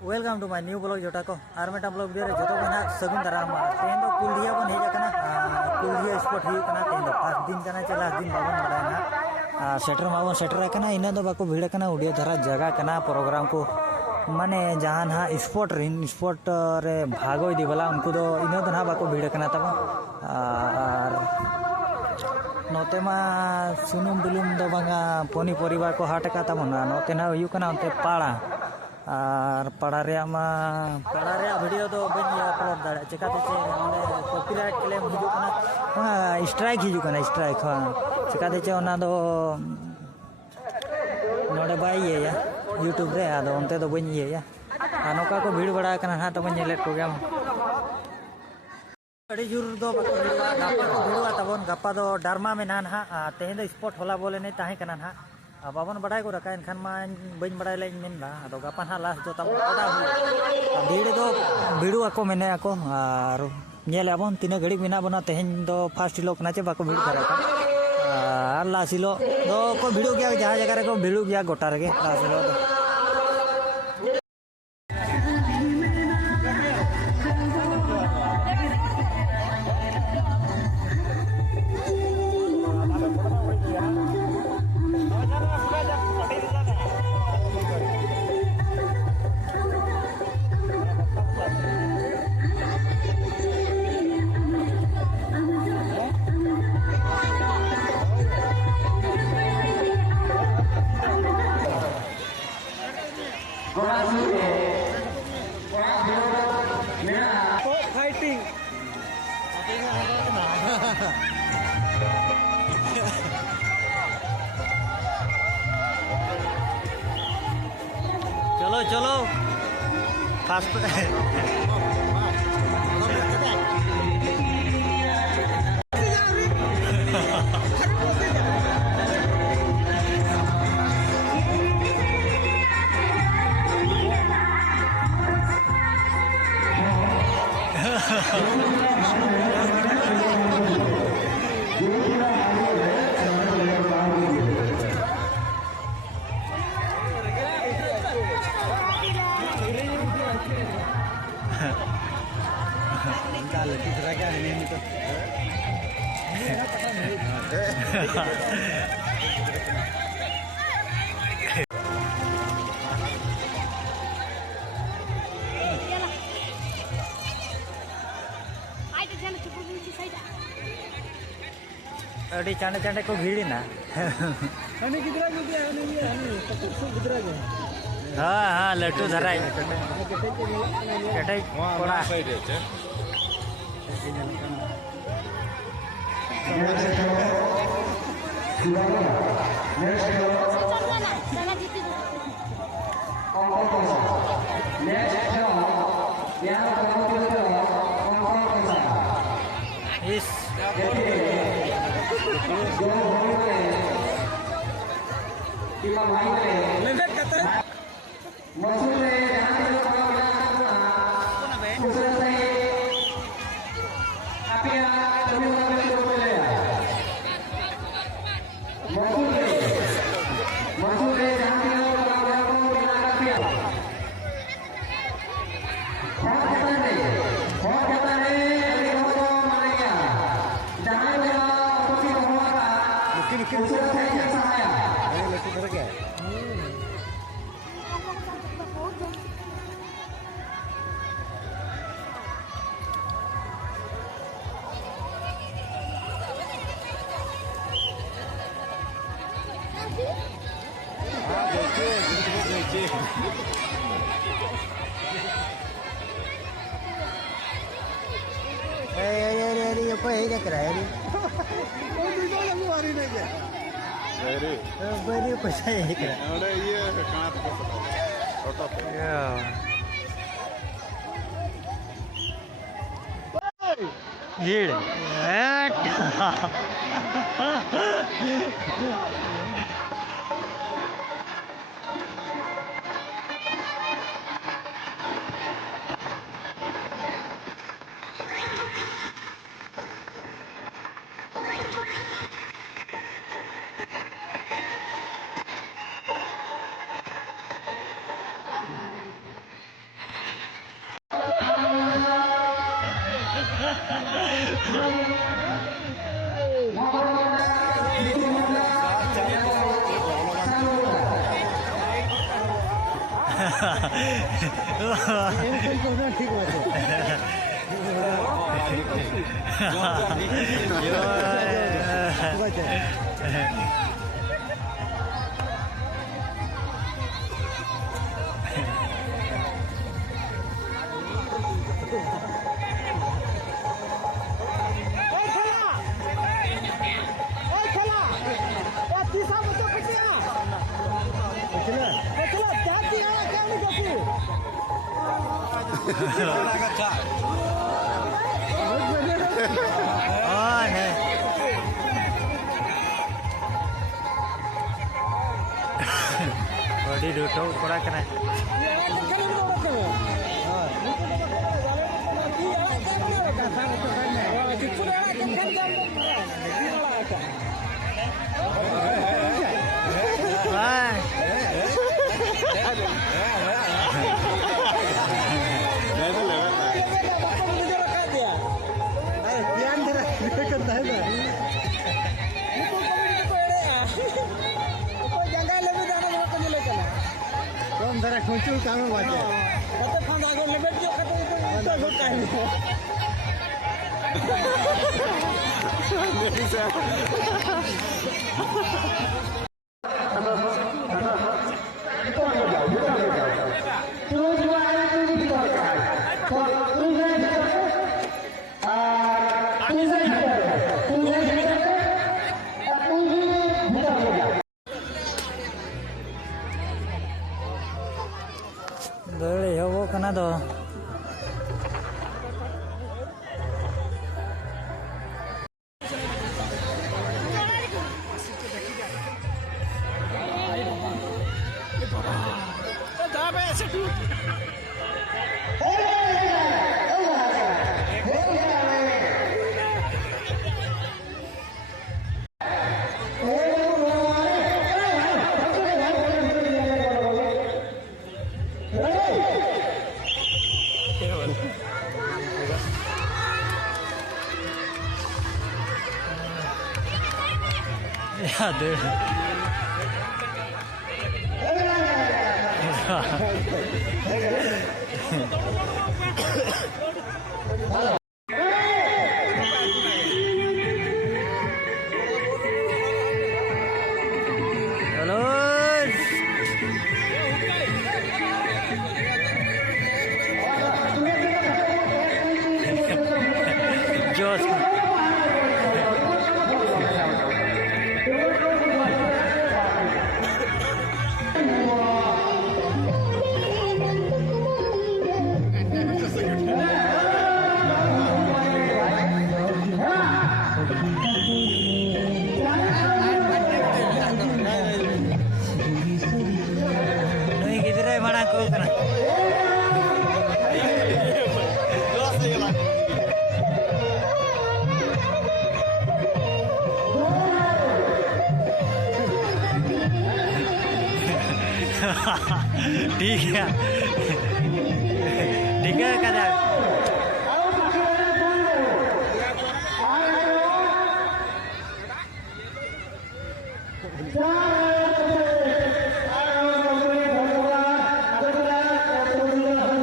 Welcome to my new blog जोटा को और मेटा ब्लॉग वीडियो जो ना सगुन दाराम तेन दो कुल्डिया बन हेजना कुल्डिया स्पॉट हुई तेन दो फर्स्ट दिन करना चे लास्ट दिन बाबन बड़ा सेटर माबन सेटर इन दो बाको भीड़ उड़िया धरा जगह करना प्रोग्राम को माने जहाँ ना स्पॉट रे भागो इदी वाला उनको दो इन दो ना बाको भीड़ करना तब और नोते मा सुनुम दुलुम दो बांगा पनी परिवार को हाट का तब नोते ना हुई करना उनते पाड़ा और पढ़ा वीडियो तो बनी अपलोड दाड़े चिकाते कॉपीराइट क्लेम हिजुकना स्ट्राइक हिजुकना स्ट्राइक हाँ चिकाते नोड़े बाई यूट्यूब रे आदो उनते दो बनी नौका को भीड़ बड़ा हाँ तब नेलेट को गया अड़ी जुर दो गापा को भीड़वा तबन गापा दो डारमा में ना हाँ तेहें दो स्पॉट होला बोले नहीं ताहे कना हाँ बाबन बड़ा को रखा इनखान मा बन बड़ा लेना अद गापा हाँ लास्ट जो तब भीड़ दो भीड़ू आको मेने आको और नेलाबन तीन घड़ी मेना बना तेहें दो फास्ट हिलो चे बाको भीड़ करा और लास्ट हिलो दो को भीड़ू गया जहाँ जगह को भीड़ू गया गोटा रे लास्ट हिलो तो फाइटिंग चलो चलो फास्ट अड़ी चांडे चांडे को भीड़ी ना हाँ हाँ लट्टू धराई कटाई कोड़ा इस अरे कोई ही देख रहा है बड़ी पैसा ही कर अरे ये कहां भीड़ ঠিক আছে Oh, ne. Body duto pura kena. जरा खुंचू काम बाटे कते फंदा को लेबे जो कते तो time Dole yo kana do. Ya deh. Halo. Jos. ठीक है कदा